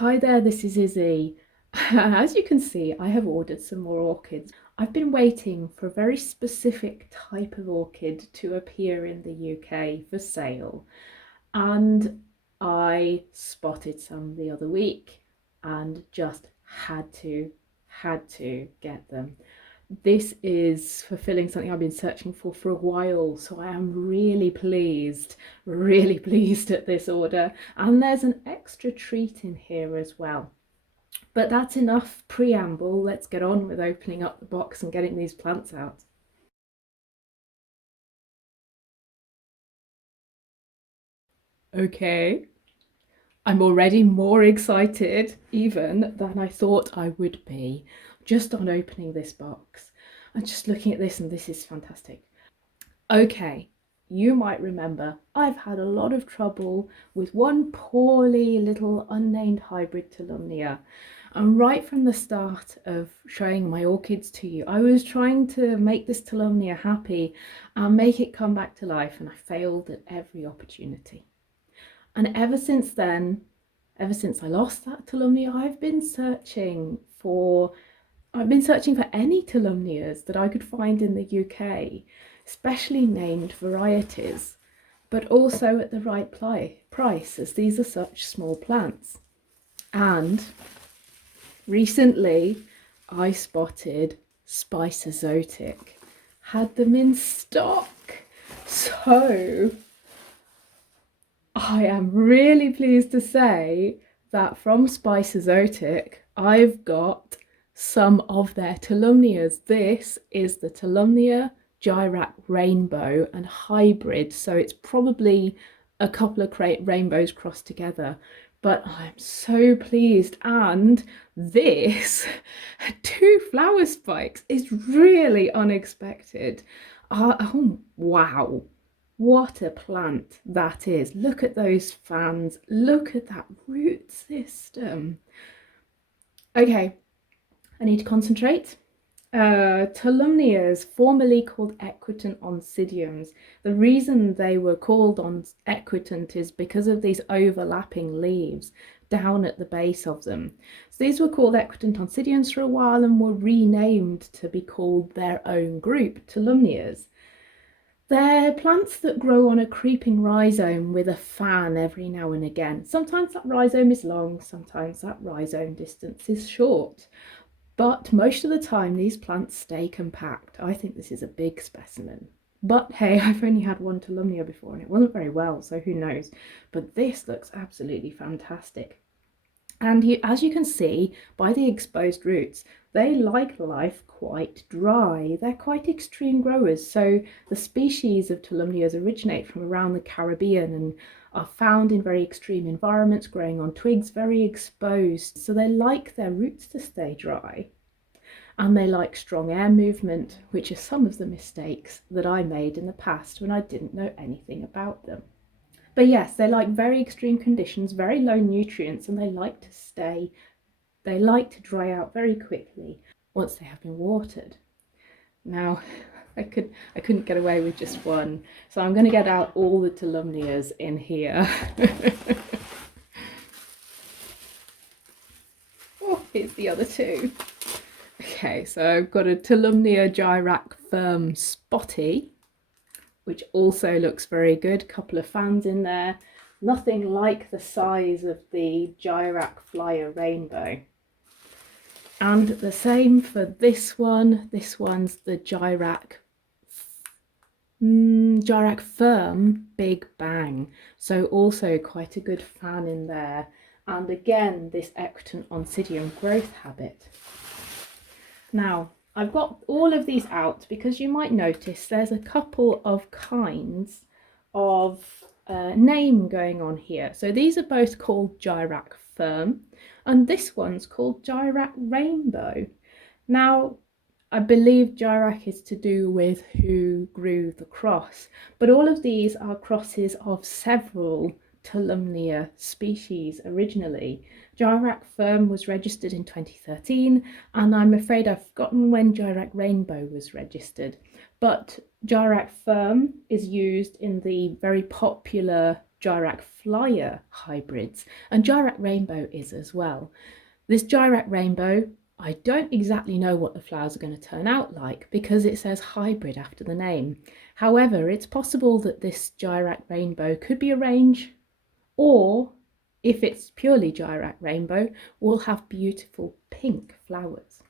Hi there, this is Izzy. As you can see, I have ordered some more orchids. I've been waiting for a very specific type of orchid to appear in the UK for sale, and I spotted some the other week and just had to get them. This is fulfilling something I've been searching for a while, so I am really pleased at this order. And there's an extra treat in here as well. But that's enough preamble. Let's get on with opening up the box and getting these plants out. Okay, I'm already more excited even than I thought I would be just on opening this box. I'm just looking at this and this is fantastic. Okay, you might remember I've had a lot of trouble with one poorly little unnamed hybrid Tolumnia. And right from the start of showing my orchids to you, I was trying to make this Tolumnia happy and make it come back to life, and I failed at every opportunity. And ever since then, ever since I lost that Tolumnia, I've been searching for any Tolumnias that I could find in the UK, especially named varieties, but also at the right price, as these are such small plants. And recently I spotted Spice Exotic, had them in stock. So I am really pleased to say that from Spice Exotic, I've got some of their Tolumnias. This is the Tolumnia Jairak Rainbow and Hybrid, so it's probably a couple of rainbows crossed together. But I'm so pleased, and this two flower spikes is really unexpected. Oh wow, what a plant that is. Look at those fans, look at that root system. Okay, I need to concentrate. Tolumnias, formerly called equitant oncidiums. The reason they were called equitant is because of these overlapping leaves down at the base of them. So these were called equitant oncidiums for a while and were renamed to be called their own group, Tolumnias. They're plants that grow on a creeping rhizome with a fan every now and again. Sometimes that rhizome is long, sometimes that rhizome distance is short. But most of the time, these plants stay compact. I think this is a big specimen. But hey, I've only had one Tolumnia before and it wasn't very well, so who knows. But this looks absolutely fantastic. And as you can see by the exposed roots, they like life quite dry. They're quite extreme growers. So the species of Tolumnias originate from around the Caribbean and are found in very extreme environments, growing on twigs, very exposed. So they like their roots to stay dry. And they like strong air movement, which are some of the mistakes that I made in the past when I didn't know anything about them. But yes, they like very extreme conditions, very low nutrients, and they like to dry out very quickly once they have been watered. Now, I couldn't get away with just one, so I'm going to get out all the Tolumnias in here. Oh, here's the other two. Okay, so I've got a Tolumnia Jairak Firm Spotty, which also looks very good. Couple of fans in there. Nothing like the size of the Jairak Flyer Rainbow. And the same for this one. This one's the Jairak Firm Big Bang. So also quite a good fan in there. And again, this equitant oncidium growth habit. Now, I've got all of these out because you might notice there's a couple of kinds of name going on here. So these are both called Jairak Firm and this one's called Jairak Rainbow. Now, I believe Jairak is to do with who grew the cross, but all of these are crosses of several Tolumnia species originally. Jairak Firm was registered in 2013, and I'm afraid I've forgotten when Jairak Rainbow was registered. But Jairak Firm is used in the very popular Jairak flyer hybrids, and Jairak rainbow is as well. This Jairak rainbow, I don't exactly know what the flowers are going to turn out like because it says hybrid after the name. However, it's possible that this Jairak rainbow could be a range, or if it's purely Jairak rainbow, will have beautiful pink flowers.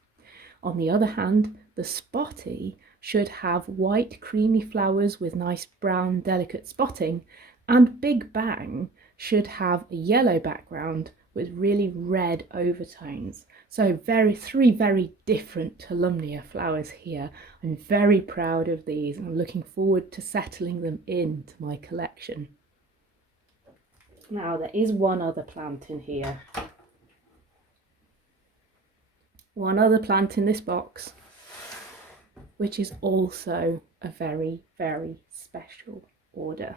On the other hand, the Spotty should have white creamy flowers with nice brown delicate spotting, and Big Bang should have a yellow background with really red overtones. So three very different Tolumnia flowers here. I'm very proud of these and I'm looking forward to settling them into my collection. Now there is one other plant in here. One other plant in this box, which is also a very, very special order.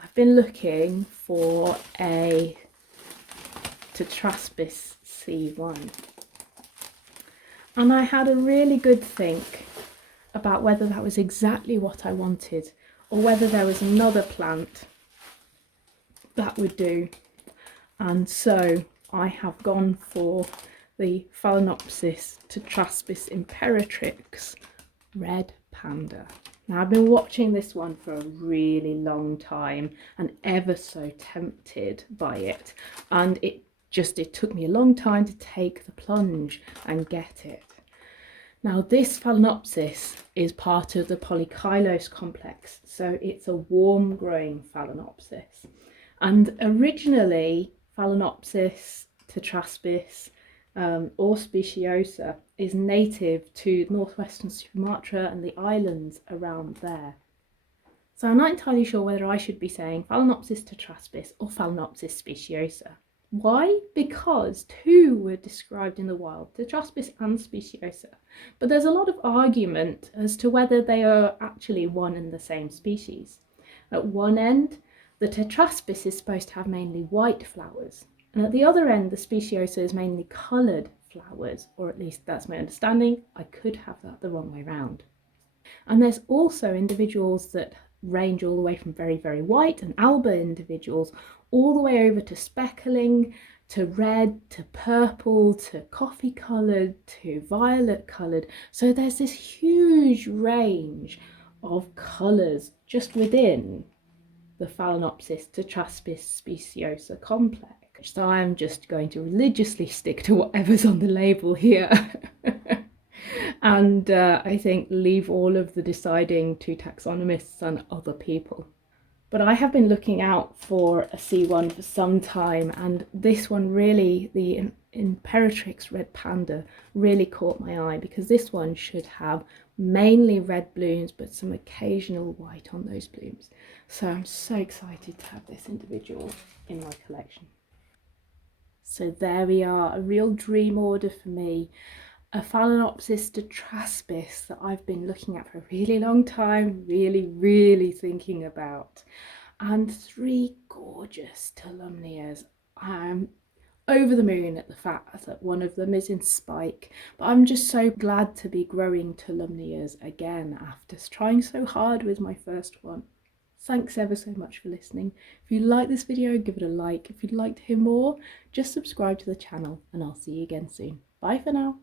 I've been looking for a tetraspis C1, and I had a really good think about whether that was exactly what I wanted or whether there was another plant that would do, and so I have gone for the Phalaenopsis tetraspis imperatrix red panda. Now I've been watching this one for a really long time and ever so tempted by it, and it took me a long time to take the plunge and get it. Now this Phalaenopsis is part of the Polychylose complex, so it's a warm growing Phalaenopsis, and originally Phalaenopsis tetraspis or speciosa is native to northwestern Sumatra and the islands around there. So I'm not entirely sure whether I should be saying Phalaenopsis tetraspis or Phalaenopsis speciosa. Why? Because two were described in the wild, tetraspis and speciosa, but there's a lot of argument as to whether they are actually one and the same species. At one end, the tetraspis is supposed to have mainly white flowers, and at the other end, the speciosa is mainly coloured flowers, or at least that's my understanding. I could have that the wrong way round. And there's also individuals that range all the way from very, very white and alba individuals all the way over to speckling, to red, to purple, to coffee coloured, to violet coloured. So there's this huge range of colours just within the Phalaenopsis tetraspis speciosa complex. So I'm just going to religiously stick to whatever's on the label here and I think leave all of the deciding to taxonomists and other people. But I have been looking out for a C1 for some time, and this one really, the imperatrix red panda, really caught my eye because this one should have mainly red blooms but some occasional white on those blooms. So I'm so excited to have this individual in my collection. So there we are, a real dream order for me. A Phalaenopsis tetraspis that I've been looking at for a really long time, really thinking about. And three gorgeous Tolumnias. I'm over the moon at the fact that one of them is in spike, but I'm just so glad to be growing Tolumnias again after trying so hard with my first one. Thanks ever so much for listening. If you like this video, give it a like. If you'd like to hear more, just subscribe to the channel and I'll see you again soon. Bye for now.